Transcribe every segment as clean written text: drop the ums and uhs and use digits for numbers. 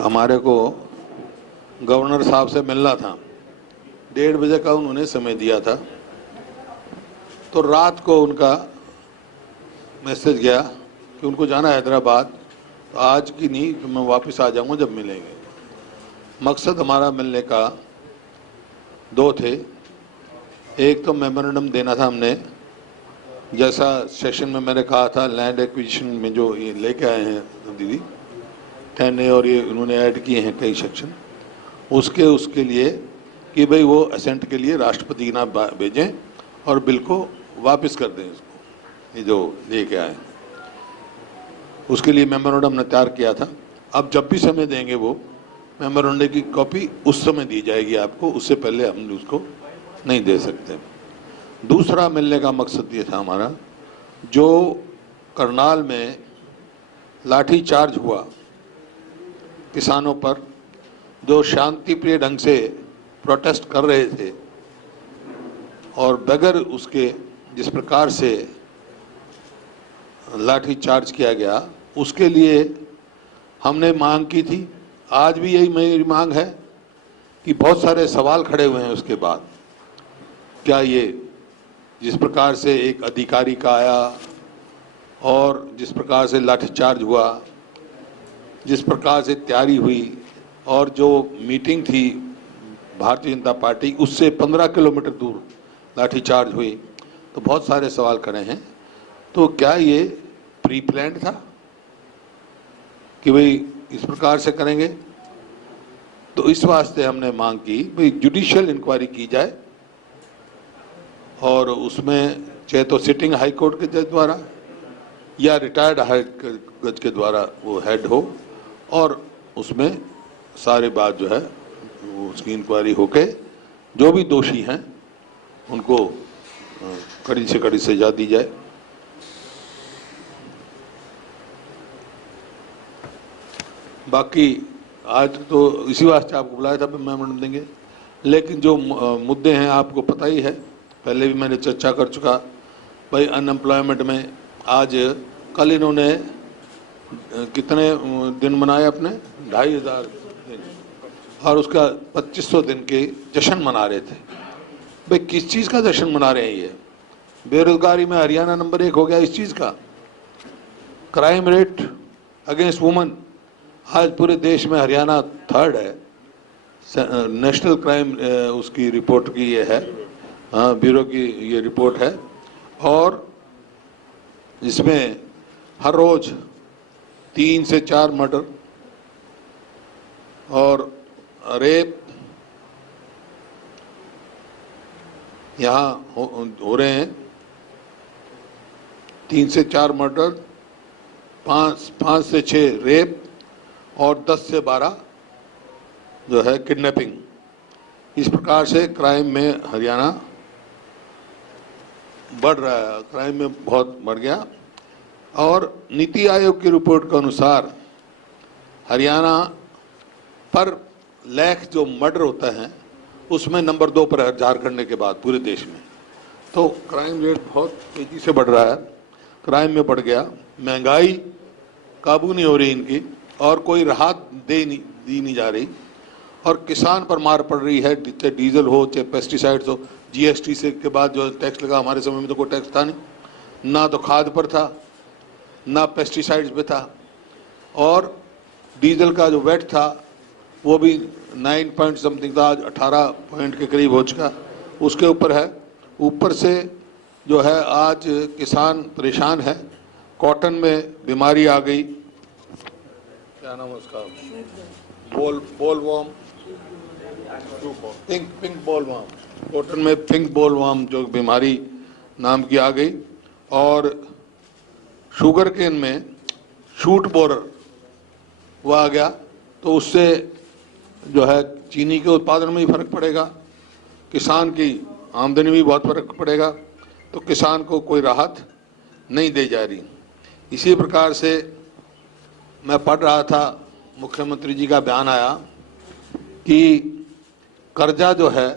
हमारे को गवर्नर साहब से मिलना था। 1:30 बजे का उन्होंने समय दिया था, तो रात को उनका मैसेज गया कि उनको जाना है हैदराबाद, तो आज की नहीं कि मैं वापस आ जाऊंगा जब मिलेंगे। मकसद हमारा मिलने का दो थे। एक तो मेमोरेंडम देना था हमने, जैसा सेशन में मैंने कहा था लैंड एक्विजिशन में जो ये लेके आए हैं दीदी 10A और ये उन्होंने ऐड किए हैं कई सेक्शन, उसके लिए कि भाई वो असेंट के लिए राष्ट्रपति के नाम भेजें और बिल को वापस कर दें इसको, ये जो लेके आए उसके लिए मेमोरेंडम ने तैयार किया था। अब जब भी समय देंगे वो मेमोरेंडम की कॉपी उस समय दी जाएगी आपको, उससे पहले हम उसको नहीं दे सकते। दूसरा मिलने का मकसद ये था हमारा, जो करनाल में लाठी चार्ज हुआ किसानों पर, जो शांतिप्रिय ढंग से प्रोटेस्ट कर रहे थे और बगैर उसके जिस प्रकार से लाठी चार्ज किया गया, उसके लिए हमने मांग की थी। आज भी यही मेरी मांग है कि बहुत सारे सवाल खड़े हुए हैं उसके बाद। क्या ये जिस प्रकार से एक अधिकारी का आया और जिस प्रकार से लाठीचार्ज हुआ, जिस प्रकार से तैयारी हुई और जो मीटिंग थी भारतीय जनता पार्टी, उससे 15 किलोमीटर दूर लाठीचार्ज हुई, तो बहुत सारे सवाल खड़े हैं। तो क्या ये प्री प्लान्ड था कि भाई इस प्रकार से करेंगे? तो इस वास्ते हमने मांग की भाई जुडिशियल इंक्वायरी की जाए और उसमें चाहे तो सिटिंग हाई कोर्ट के जज द्वारा या रिटायर्ड हाई जज के द्वारा वो हेड हो, और उसमें सारी बात जो है उसकी इंक्वायरी होके जो भी दोषी हैं उनको कड़ी से कड़ी सजा दी जाए। बाकी आज तो इसी वास्ते आपको बुलाया था, मेमोरेंडम देंगे, लेकिन जो मुद्दे हैं आपको पता ही है, पहले भी मैंने चर्चा कर चुका। भाई अनएम्प्लॉयमेंट में आज कल इन्होंने कितने दिन मनाए अपने 2500 दिन, और उसका 2500 दिन के जश्न मना रहे थे। भाई किस चीज़ का जश्न मना रहे हैं ये? बेरोजगारी में हरियाणा नंबर 1 हो गया इस चीज़ का। क्राइम रेट अगेंस्ट वुमन आज पूरे देश में हरियाणा 3rd है। नेशनल क्राइम उसकी रिपोर्ट की ये है, ब्यूरो की ये रिपोर्ट है, और इसमें हर रोज 3 से 4 मर्डर और रेप यहाँ हो रहे हैं। 3 से 4 मर्डर, 5 से 6 रेप और 10 से 12 जो है किडनैपिंग। इस प्रकार से क्राइम में हरियाणा बढ़ रहा है, क्राइम में बहुत बढ़ गया। और नीति आयोग की रिपोर्ट के अनुसार हरियाणा पर लाख जो मर्डर होता है उसमें नंबर 2 पर है झारखंड के बाद पूरे देश में। तो क्राइम रेट बहुत तेजी से बढ़ रहा है, क्राइम में बढ़ गया। महंगाई काबू नहीं हो रही इनकी, और कोई राहत दी नहीं जा रही, और किसान पर मार पड़ रही है, चाहे डीजल हो चाहे पेस्टिसाइड्स हो। जीएसटी से के बाद जो टैक्स लगा, हमारे समय में तो कोई टैक्स था नहीं, ना तो खाद पर था ना पेस्टिसाइड्स पे था, और डीजल का जो वेट था वो भी 9 पॉइंट समथिंग था, आज 18 पॉइंट के करीब हो चुका, उसके ऊपर है। ऊपर से जो है आज किसान परेशान है। कॉटन में बीमारी आ गई, क्या नाम है उसका, बोलवॉर्म, पिंक बोलवॉर्म, कॉटन में पिंक बोलवॉर्म जो बीमारी नाम की आ गई। और शुगर केन में शूट बोरर वो आ गया, तो उससे जो है चीनी के उत्पादन में भी फर्क पड़ेगा, किसान की आमदनी में बहुत फर्क पड़ेगा। तो किसान को कोई राहत नहीं दी जा रही। इसी प्रकार से मैं पढ़ रहा था, मुख्यमंत्री जी का बयान आया कि कर्जा जो है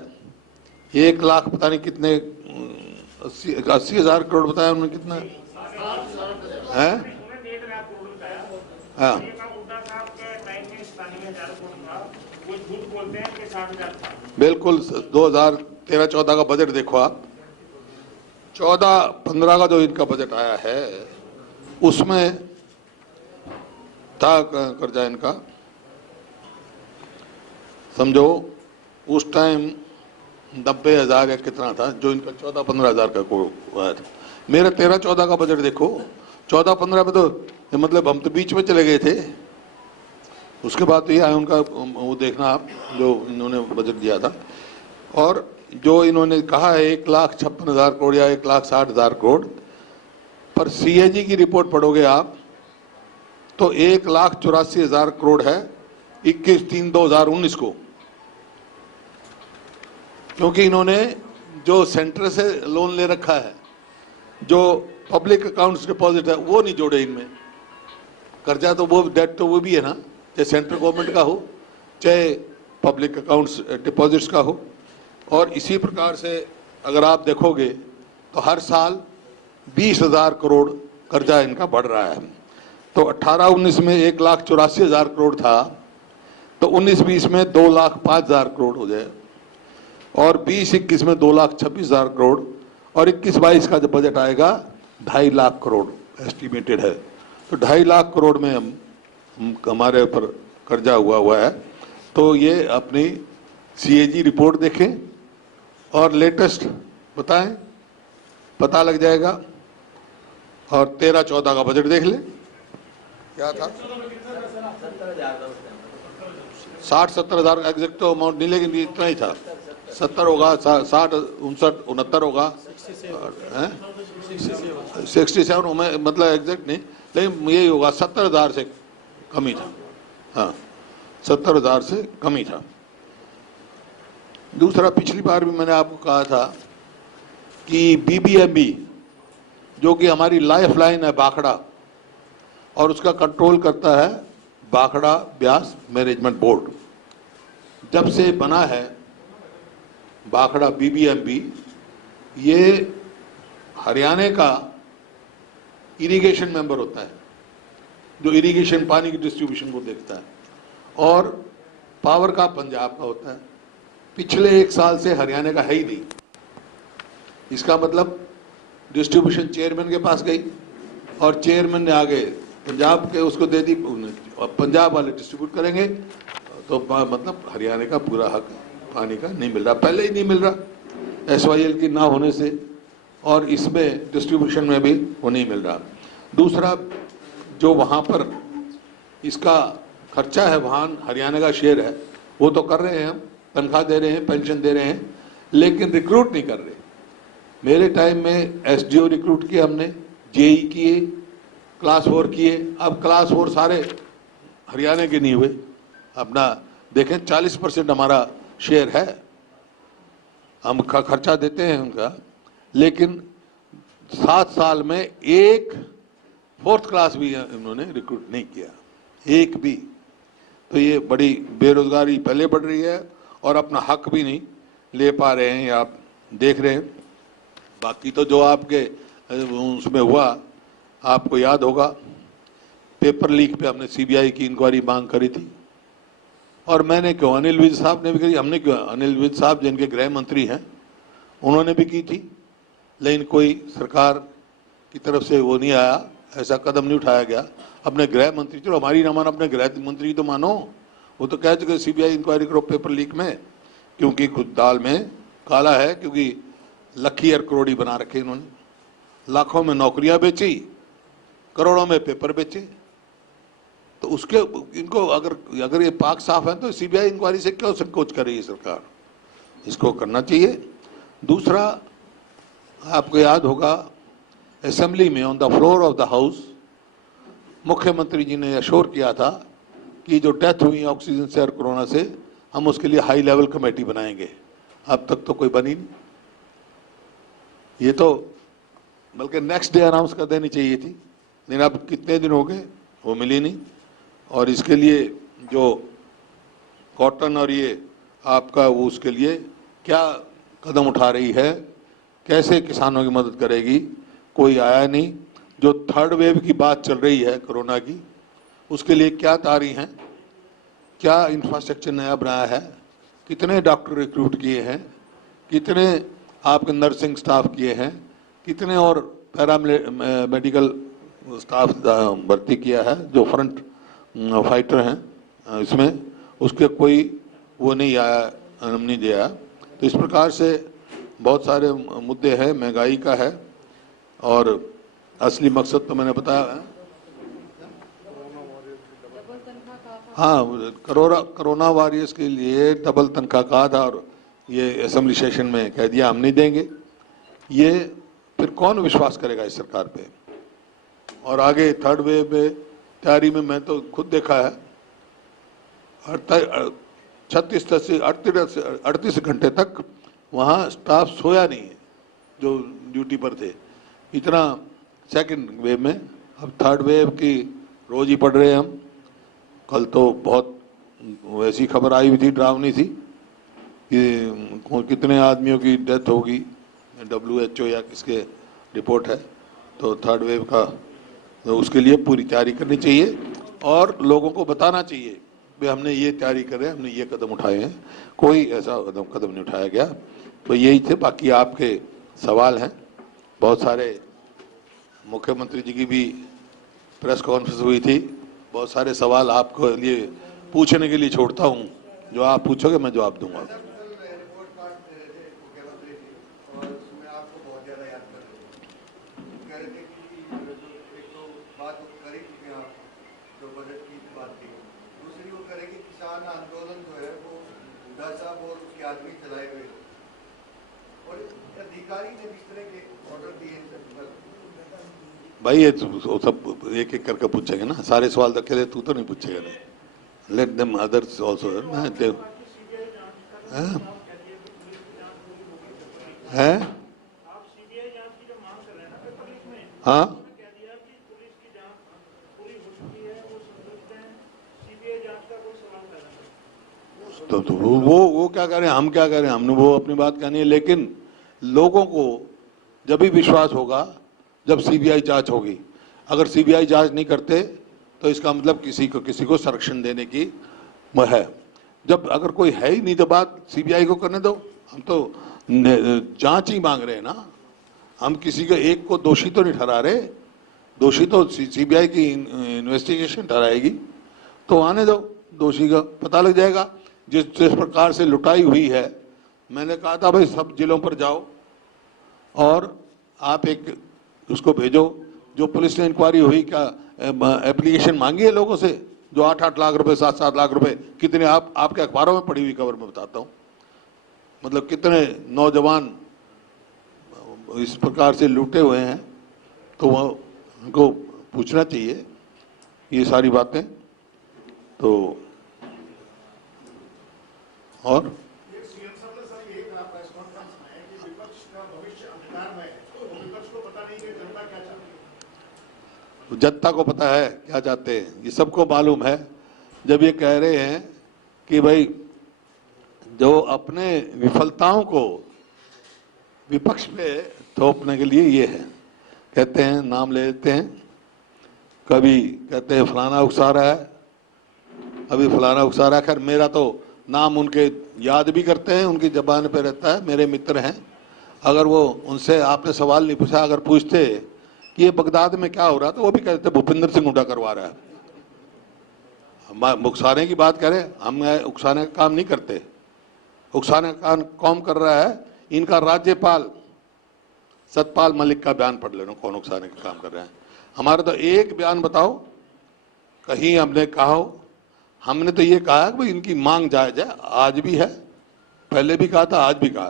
1 लाख पता नहीं कितने 80,000 करोड़ बताया उन्होंने, कितना है? हाँ 90,000 करोड़ था, वो झूठ बोलते हैं कि 60,000 था। बिल्कुल 2013-14 का बजट देखो आप, 14-15 का जो इनका बजट आया है उसमें था कर्जा इनका, समझो उस टाइम 90,000 या कितना था, जो इनका 14-15 हजार का को आया था। मेरा 13-14 का बजट देखो, 14-15 में तो मतलब हम तो बीच में चले गए थे। उसके बाद तो ये आया उनका, वो देखना आप जो इन्होंने बजट दिया था, और जो इन्होंने कहा है 1,56,000 करोड़ या 1,60,000 करोड़, पर सीएजी की रिपोर्ट पढ़ोगे आप तो 1,84,000 करोड़ है 21/3/2019 को, क्योंकि इन्होंने जो सेंटर से लोन ले रखा है, जो पब्लिक अकाउंट्स डिपॉजिट है, वो नहीं जोड़े इनमें। कर्जा तो वो, डेट तो वो भी है ना, चाहे सेंट्रल गवर्नमेंट का हो चाहे पब्लिक अकाउंट्स डिपॉजिट्स का हो। और इसी प्रकार से अगर आप देखोगे तो हर साल 20,000 करोड़ कर्जा इनका बढ़ रहा है। तो 18-19 में 1,84,000 करोड़ था, तो 19-20 में 2,05,000 करोड़ हो जाए, और 20-21 में 2,26,000 करोड़, और 21-22 का जब बजट आएगा 2.5 लाख करोड़ एस्टिमेटेड है। तो 2.5 लाख करोड़ में हम हमारे ऊपर कर्जा हुआ है। तो ये अपनी सीएजी रिपोर्ट देखें और लेटेस्ट बताएं, पता लग जाएगा। और 13-14 का बजट देख ले, क्या था 60-70 हजार एग्जैक्ट तो अमाउंट नहीं, लेकिन इतना ही था, 70 होगा, 60, 59, 69 होगा, 67 मतलब एग्जैक्ट नहीं, लेकिन यही होगा, 70,000 से कम ही था। हाँ, 70,000 से कम ही था। दूसरा, पिछली बार भी मैंने आपको कहा था कि बीबीएमबी जो कि हमारी लाइफ लाइन है बाखड़ा, और उसका कंट्रोल करता है बाखड़ा ब्यास मैनेजमेंट बोर्ड। जब से बना है बाखड़ा बीबीएमबी, ये हरियाणा का इरिगेशन मेंबर होता है, जो इरिगेशन पानी की डिस्ट्रीब्यूशन को देखता है, और पावर का पंजाब का होता है। पिछले 1 साल से हरियाणा का है ही नहीं। इसका मतलब डिस्ट्रीब्यूशन चेयरमैन के पास गई, और चेयरमैन ने आगे पंजाब के उसको दे दी, और पंजाब वाले डिस्ट्रीब्यूट करेंगे, तो मतलब हरियाणा का पूरा हक पानी का नहीं मिल रहा, पहले ही नहीं मिल रहा एसवाईएल की ना होने से, और इसमें डिस्ट्रीब्यूशन में भी वो नहीं मिल रहा। दूसरा, जो वहाँ पर इसका खर्चा है, वहाँ हरियाणा का शेयर है, वो तो कर रहे हैं हम, तनख्वाह दे रहे हैं, पेंशन दे रहे हैं, लेकिन रिक्रूट नहीं कर रहे। मेरे टाइम में एसडीओ रिक्रूट किए हमने, जेई किए, क्लास 4 किए, अब क्लास 4 सारे हरियाणा के नहीं हुए। अपना देखें 40% हमारा शेयर है, हम खर्चा देते हैं उनका, लेकिन 7 साल में एक 4th क्लास भी इन्होंने रिक्रूट नहीं किया, एक भी। तो ये बड़ी बेरोजगारी पहले बढ़ रही है, और अपना हक भी नहीं ले पा रहे हैं, आप देख रहे हैं। बाकी तो जो आपके उसमें हुआ, आपको याद होगा, पेपर लीक पे हमने सीबीआई की इंक्वायरी मांग करी थी, और मैंने क्यों, अनिल विज साहब ने भी करी, हमने क्यों, अनिल विज साहब जिनके गृह मंत्री हैं उन्होंने भी की थी, लेकिन कोई सरकार की तरफ से वो नहीं आया, ऐसा कदम नहीं उठाया गया। अपने गृह मंत्री, चलो हमारी ना मानो, अपने गृह मंत्री तो मानो, वो तो कह चुके सीबीआई इंक्वायरी करो पेपर लीक में, क्योंकि कुछ दाल में काला है, क्योंकि लखी और करोड़ी बना रखे इन्होंने, लाखों में नौकरियां बेची, करोड़ों में पेपर बेचे। तो उसके इनको अगर ये पाक साफ है तो सीबीआई इंक्वायरी से क्यों संकोच कर रही है सरकार, इसको करना चाहिए। दूसरा, आपको याद होगा असेंबली में on the floor of the house मुख्यमंत्री जी ने अश्योर किया था कि जो डेथ हुई ऑक्सीजन से और कोरोना से, हम उसके लिए हाई लेवल कमेटी बनाएंगे। अब तक तो कोई बनी नहीं। ये तो बल्कि नेक्स्ट डे अनाउंस कर देनी चाहिए थी, लेकिन अब कितने दिन हो गए वो मिली नहीं। और इसके लिए जो कॉटन और ये आपका वो, उसके लिए क्या कदम उठा रही है, कैसे किसानों की मदद करेगी, कोई आया नहीं। जो 3rd वेव की बात चल रही है कोरोना की, उसके लिए क्या तैयारी हैं, क्या इंफ्रास्ट्रक्चर नया बनाया है, कितने डॉक्टर रिक्रूट किए हैं, कितने आपके नर्सिंग स्टाफ किए हैं, कितने और पैरा मेडिकल स्टाफ भर्ती किया है जो फ्रंट फाइटर हैं इसमें, उसके कोई वो नहीं आया, नहीं दिया। तो इस प्रकार से बहुत सारे मुद्दे हैं, महंगाई का है, और असली मकसद तो मैंने बताया। हाँ, कोरोना वॉरियर्स के लिए डबल तनख्वाह कहा था और ये असेंबली सेशन में कह दिया हम नहीं देंगे। ये फिर कौन विश्वास करेगा इस सरकार पे। और आगे थर्ड वेव में तैयारी में मैं तो खुद देखा है, 36 से 38 घंटे तक वहाँ स्टाफ सोया नहीं है जो ड्यूटी पर थे, इतना सेकंड वेव में। अब थर्ड वेव की रोज ही पढ़ रहे हैं हम। कल तो बहुत वैसी खबर आई हुई थी, डरावनी थी, कि कितने आदमियों की डेथ होगी, WHO या किसके रिपोर्ट है। तो थर्ड वेव का तो उसके लिए पूरी तैयारी करनी चाहिए और लोगों को बताना चाहिए कि हमने ये तैयारी कर रहे हैं, हमने ये कदम उठाए हैं। कोई ऐसा कदम नहीं उठाया गया। तो यही थे, बाकी आपके सवाल हैं बहुत सारे। मुख्यमंत्री जी की भी प्रेस कॉन्फ्रेंस हुई थी, बहुत सारे सवाल आपको लिए पूछने के लिए छोड़ता हूँ, जो आप पूछोगे मैं जवाब दूंगा। आंदोलन जो है वो हुड्डा साहब और उसके आदमी चलाए हुए और अधिकारी ने जिस तरह के ऑर्डर दिए भाई, ये तो सब एक एक करके पूछेंगे ना, सारे सवाल तो अकेले तू तो नहीं पूछेगा नहीं। लेट देम अदर्स आल्सो है। हाँ, तो वो क्या करें, हम क्या करें, हमने वो अपनी बात कहनी है। लेकिन लोगों को जब भी विश्वास होगा जब सीबीआई जांच होगी। अगर सीबीआई जांच नहीं करते तो इसका मतलब किसी को संरक्षण देने की है। जब अगर कोई है ही नहीं तो बात सीबीआई को करने दो। हम तो जांच ही मांग रहे हैं ना, हम किसी का एक को दोषी तो नहीं ठहरा रहे। दोषी तो सीबीआई की इन्वेस्टिगेशन ठहराएगी, तो आने दो, दोषी का पता लग जाएगा। जिस प्रकार से लुटाई हुई है, मैंने कहा था भाई सब जिलों पर जाओ और आप एक उसको भेजो। जो पुलिस ने इंक्वायरी हुई, क्या एप्लीकेशन मांगी है लोगों से, जो 8-8 लाख रुपए 7-7 लाख रुपए कितने, आपके अखबारों में पड़ी हुई खबर में बताता हूँ, मतलब कितने नौजवान इस प्रकार से लूटे हुए हैं। तो वह उनको पूछना चाहिए ये सारी बातें। तो और जनता को पता है क्या चाहते हैं, ये सबको मालूम है। जब ये कह रहे हैं कि भाई जो अपने विफलताओं को विपक्ष पे थोपने के लिए ये है, कहते हैं नाम ले लेते हैं, कभी कहते हैं फलाना उकसा रहा है, अभी फलाना उकसा रहा है। खैर मेरा तो नाम उनके याद भी करते हैं, उनकी जबान पे रहता है, मेरे मित्र हैं। अगर वो उनसे आपने सवाल नहीं पूछा, अगर पूछते कि ये बगदाद में क्या हो रहा, तो वो भी कहते भूपिंदर सिंह हुड्डा करवा रहा है। हम उकसाने की बात करें, हम उकसाने का काम नहीं करते। उकसाने का काम कर रहा है इनका राज्यपाल सतपाल मलिक का बयान पढ़ लेना, कौन उकसाने का काम कर रहा है। हमारा तो एक बयान बताओ कहीं हमने कहा हो। हमने तो ये कहा कि भाई इनकी मांग जायज है, आज भी है, पहले भी कहा था, आज भी कहा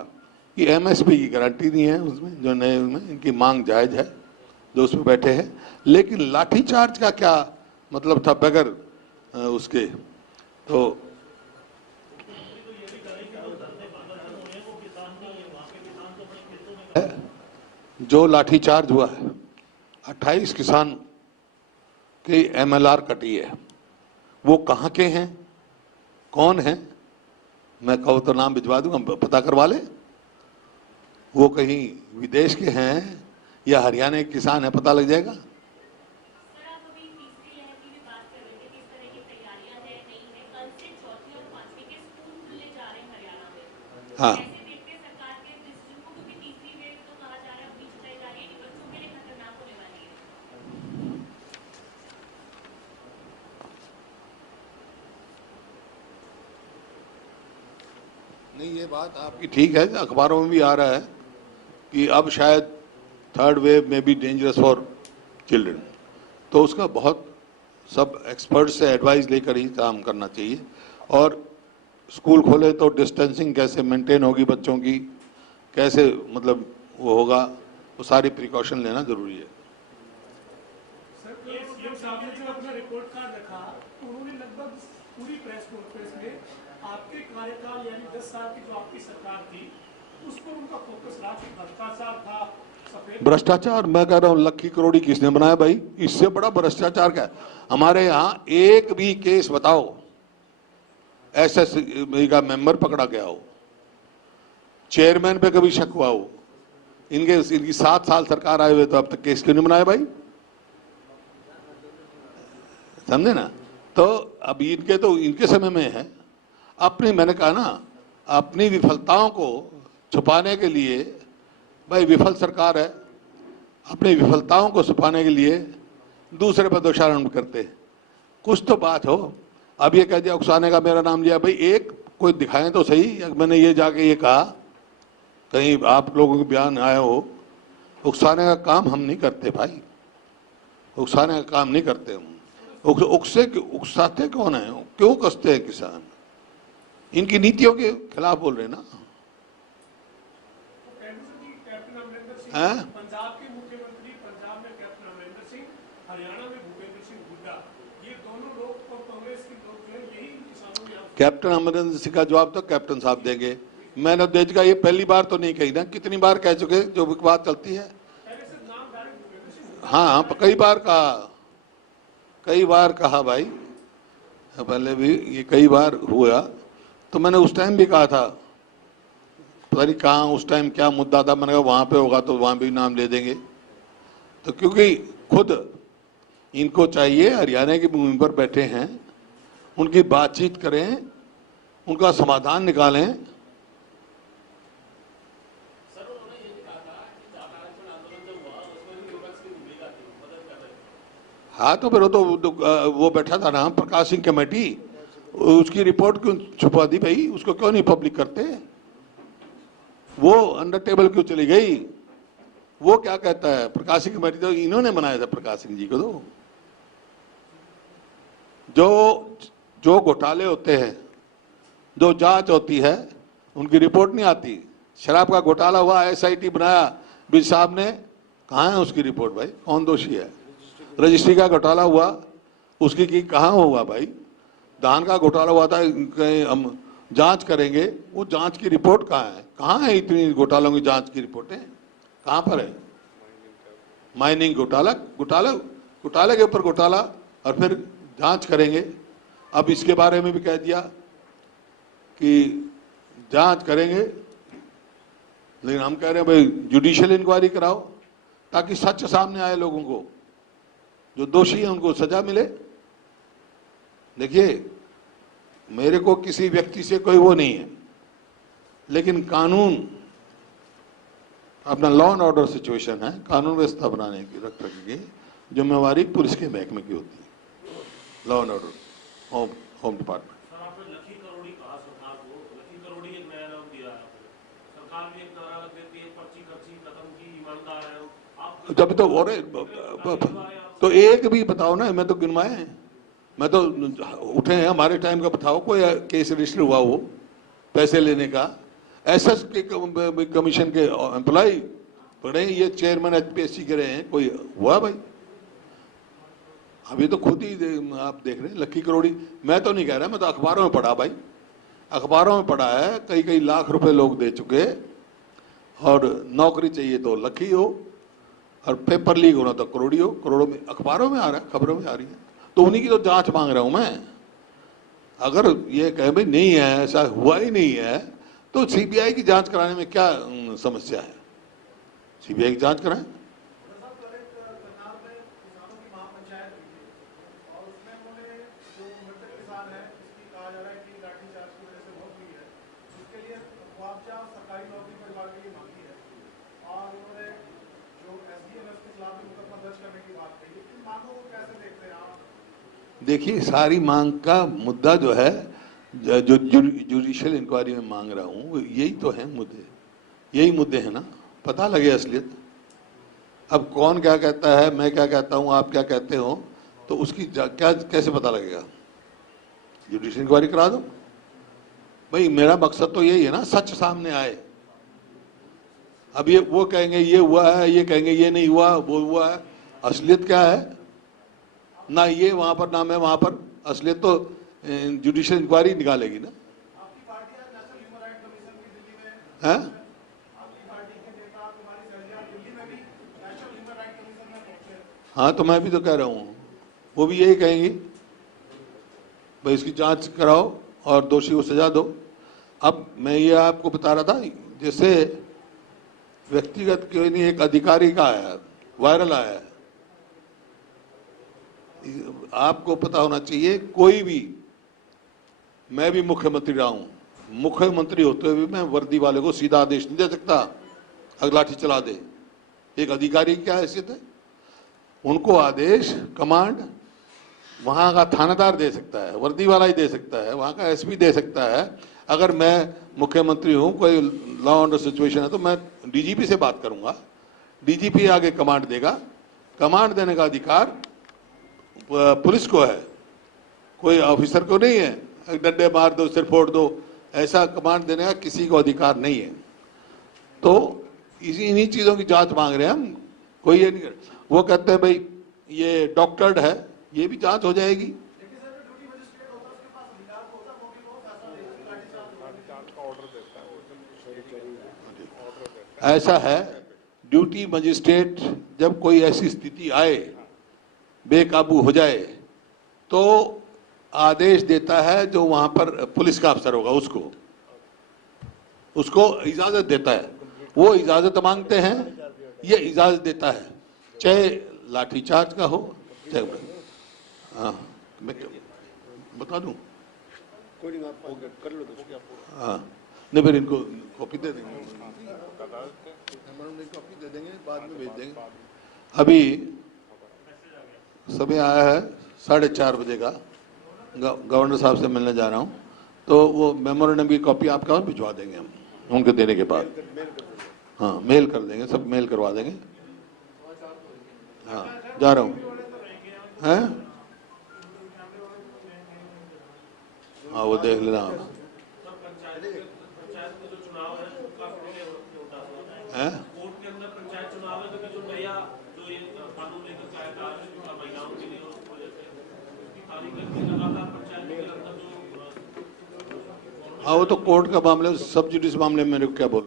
कि एमएसपी की गारंटी नहीं है उसमें, जो नए उसमें इनकी मांग जायज है जो उसमें बैठे हैं। लेकिन लाठीचार्ज का क्या मतलब था बगैर उसके। तो जो लाठीचार्ज हुआ है, 28 किसान की MLR कटी है, वो कहाँ के हैं, कौन है, मैं कहूँ तो नाम भिजवा दूंगा, पता करवा ले। वो कहीं विदेश के हैं या हरियाणा के किसान है, पता लग जाएगा। हाँ, कैसे देखते हैं सरकार के डिसीजन को, क्योंकि तीसरी वेव तो कहा जा रहा है अभी चलाई जा रही है, बच्चों के लिए खतरनाक होने वाली है। नहीं ये बात आपकी ठीक है, अखबारों में भी आ रहा है कि अब शायद थर्ड वेव में बी डेंजरस फॉर चिल्ड्रन, तो उसका बहुत सब एक्सपर्ट से एडवाइस लेकर ही काम करना चाहिए। और स्कूल खोले तो डिस्टेंसिंग कैसे मेंटेन होगी बच्चों की, कैसे मतलब वो होगा, वो सारी प्रिकॉशन लेना जरूरी है। सर सीएम साहब ने जब अपना रिपोर्ट कार्ड रखा तो उन्होंने लगभग पूरी प्रेस कॉन्फ्रेंस में आपके कार्यकाल यानी 10 साल की जो आपकी सरकार थी उस पर उनका फोकस रहा कि भ्रष्टाचार था, सफेद भ्रष्टाचार मैं कह रहा हूँ, लक्की करोड़ी किसने बनाया भाई? इससे बड़ा भ्रष्टाचार क्या है? हमारे यहाँ एक भी केस बताओ एसएससी का मेंबर पकड़ा गया हो, चेयरमैन पे कभी शक हुआ हो? इनकी 7 साल सरकार आए हुए तो अब तक केस क्यों नहीं बनाया भाई? समझे ना? तो अब इनके समय में है अपनी, मैंने कहा ना, अपनी विफलताओं को छुपाने के लिए, भाई विफल सरकार है, अपनी विफलताओं को छुपाने के लिए दूसरे पर दोषारोपण करते। कुछ तो बात हो। अब ये कह दिया उकसाने का मेरा नाम लिया, भाई एक कोई दिखाएं तो सही, मैंने ये जाके ये कहा, कहीं आप लोगों के बयान आया हो। उकसाने का काम हम नहीं करते भाई, उकसाने का काम नहीं करते हम। उकसाते कौन है? क्यों कसते हैं किसान? इनकी नीतियों के खिलाफ बोल रहे ना। कैप्टन अमरिंदर सिंह हैं? पंजाब के मुख्यमंत्री, पंजाब में कैप्टन अमरिंदर सिंह, हरियाणा में भूपेंद्र सिंह हुड्डा, ये दोनों लोग और कांग्रेस के लोग जो है यही किसानों में कैप्टन अमरिंदर सिंह का जवाब तो कैप्टन साहब देंगे। मैंने देश का ये पहली बार तो नहीं कही ना, कितनी बार कह चुके जो बात चलती है। पहले से नाम डायरेक्ट भूपेंद्र सिंह हाँ, कई बार कहा भाई, पहले भी ये कई बार हुआ। तो मैंने उस टाइम भी कहा था, पता नहीं कहाँ उस टाइम क्या मुद्दा था, मैंने कहा वहां पे होगा तो वहां भी नाम ले देंगे। तो क्योंकि खुद इनको चाहिए, हरियाणा की भूमि पर बैठे हैं, उनकी बातचीत करें, उनका समाधान निकालें। हाँ तो फिर वो बैठा था ना प्रकाश सिंह कमेटी, उसकी रिपोर्ट क्यों छुपा दी भाई? उसको क्यों नहीं पब्लिक करते? वो अंडर टेबल क्यों चली गई? वो क्या कहता है? प्रकाश सिंह कमेटी तो इन्होंने बनाया था, प्रकाश सिंह जी को। तो जो घोटाले होते हैं, जो जांच होती है, उनकी रिपोर्ट नहीं आती। शराब का घोटाला हुआ, एसआईटी बनाया बिज साहब ने, कहाँ है उसकी रिपोर्ट भाई? कौन दोषी है? रजिस्ट्री का घोटाला हुआ, उसकी कहाँ हुआ भाई? धान का घोटाला हुआ था, कहीं हम जांच करेंगे, वो जांच की रिपोर्ट कहाँ है? कहाँ है इतनी घोटालों की जांच की रिपोर्टें? कहाँ पर है? माइनिंग घोटाले के ऊपर घोटाला, और फिर जांच करेंगे। अब इसके बारे में भी कह दिया कि जांच करेंगे, लेकिन हम कह रहे हैं भाई जुडिशियल इंक्वायरी कराओ, ताकि सच सामने आए, लोगों को जो दोषी है उनको सजा मिले। देखिए, मेरे को किसी व्यक्ति से कोई वो नहीं है, लेकिन कानून अपना लॉ एंड ऑर्डर सिचुएशन है, कानून व्यवस्था बनाने की रखने की जिम्मेवारी पुलिस के महकमे की होती है। Law and order, home department. Sir आपने लकी करोड़ी कहा सरकार को, लकी करोड़ी एक नया नाम दिया है आपको। सरकार भी एक नारा रख देती है, पर्ची खर्ची खत्म की, ईमानदार है आप। जब तो और तो एक भी बताओ ना, मैं तो गिनवाए हैं, मैं तो उठे हैं हमारे टाइम का बताओ, कोई केस रजिस्टर हुआ हो पैसे लेने का? एसएस के कमीशन के एम्प्लॉय पड़े, ये चेयरमैन एचपीएससी के रहे हैं, कोई हुआ भाई? अभी तो खुद ही आप देख रहे हैं लक्की करोड़ी। मैं तो नहीं कह रहा, मैं तो अखबारों में पढ़ा भाई, अखबारों में पढ़ा है, कई लाख रुपए लोग दे चुके, और नौकरी चाहिए तो लक्की हो, और पेपर लीक होना तो करोड़ी हो। करोड़ों में अखबारों में आ रहा है, खबरों में आ रही है, तो उन्हीं की तो जांच मांग रहा हूं मैं। अगर ये कहे भाई नहीं है, ऐसा हुआ ही नहीं है, तो सीबीआई की जांच कराने में क्या समस्या है? सीबीआई की जांच कराएं। मुआवजा सरकारी नौकरी परिवार के लिए मांगी है और उन्होंने जो SDNS के खिलाफ भी मुकदमा दर्ज करने की बात कही है, इन मांगों को कैसे देखते हैं आप? देखिए, सारी मांग का मुद्दा जो है, जो जुडिशियल इंक्वायरी में मांग रहा हूँ, यही तो है मुद्दे, यही मुद्दे हैं ना। पता लगे असलियत। अब कौन क्या कहता है, मैं क्या कहता हूँ, आप क्या कहते हो, तो उसकी क्या कैसे पता लगेगा? जुडिशियल इंक्वायरी करा दो भाई। मेरा मकसद तो यही है ना, सच सामने आए। अब ये वो कहेंगे ये हुआ है, ये कहेंगे ये नहीं हुआ, वो हुआ है। असलियत क्या है? ना ये वहां पर, ना मैं वहां पर। असलियत तो जुडिशियल इंक्वायरी निकालेगी ना। आपकी पार्टी आज नेशनल ह्यूमन राइट कमीशन की दिल्ली में है? आपकी पार्टी के नेता कुमारी शैलजा दिल्ली में भी नेशनल ह्यूमन राइट कमीशन में पहुंचे। हाँ, तो मैं भी तो कह रहा हूँ, वो भी यही कहेंगी भाई इसकी जांच कराओ और दोषी को सजा दो। अब मैं ये आपको बता रहा था, जैसे व्यक्तिगत क्यों नहीं, एक अधिकारी का आया, वायरल आया है। आपको पता होना चाहिए, कोई भी, मैं भी मुख्यमंत्री रहा हूं, मुख्यमंत्री होते हुए भी मैं वर्दी वाले को सीधा आदेश नहीं दे सकता अगर लाठी चला दे। एक अधिकारी की क्या हैसियत है? उनको आदेश, कमांड वहां का थानेदार दे सकता है, वर्दी वाला ही दे सकता है, वहां का एसपी दे सकता है। अगर मैं मुख्यमंत्री हूं, कोई लॉ ऑर्डर सिचुएशन है, तो मैं डीजीपी से बात करूंगा, डीजीपी आगे कमांड देगा। कमांड देने का अधिकार पुलिस को है, कोई ऑफिसर को नहीं है। डंडे मार दो, सिर फोड़ दो, ऐसा कमांड देने का किसी को अधिकार नहीं है। तो इन्हीं चीजों की जांच मांग रहे हैं हम। कोई ये नहीं, वो कहते हैं भाई ये डॉक्टर्ड है, ये भी जांच हो जाएगी। लेकिन सर जो ड्यूटी मजिस्ट्रेट होता है उसके पास अधिकार तो होता है, वो भी बहुत फैसला लेगा। ऐसा है, ड्यूटी मजिस्ट्रेट जब कोई ऐसी स्थिति आए, बेकाबू हो जाए, तो आदेश देता है जो वहां पर पुलिस का अफसर होगा, उसको इजाजत देता है। वो इजाजत मांगते हैं, ये इजाजत देता है, चाहे लाठीचार्ज का हो, चाहे। हाँ, मैं बता दूं? कोई नहीं, आप कर लो तो। हाँ, नहीं फिर इनको कॉपी दे देंगे, कॉपी दे देंगे, बाद में भेज देंगे। अभी समय आया है 4:30 बजे का, गवर्नर साहब से मिलने जा रहा हूँ, तो वो मेमोरेंडम की कॉपी आपका और भिजवा देंगे हम, उनके देने के बाद। हाँ, मेल कर देंगे, सब मेल करवा देंगे। हाँ, जा रहा हूँ। हैं? हाँ, वो देख लेना आप। पंचायत में जो चुनाव है उसका हैं? कोर्ट के अंदर पंचायत चुनाव है, तो जो नया जो ये कानून लेकर के आया था महिलाओं के लिए, उसको जैसे उसकी तारीख लगती है लगातार पंचायत के अंदर जो। हाँ, वो तो कोर्ट का मामला, सब जुडिस मामले में मेरे को क्या बोल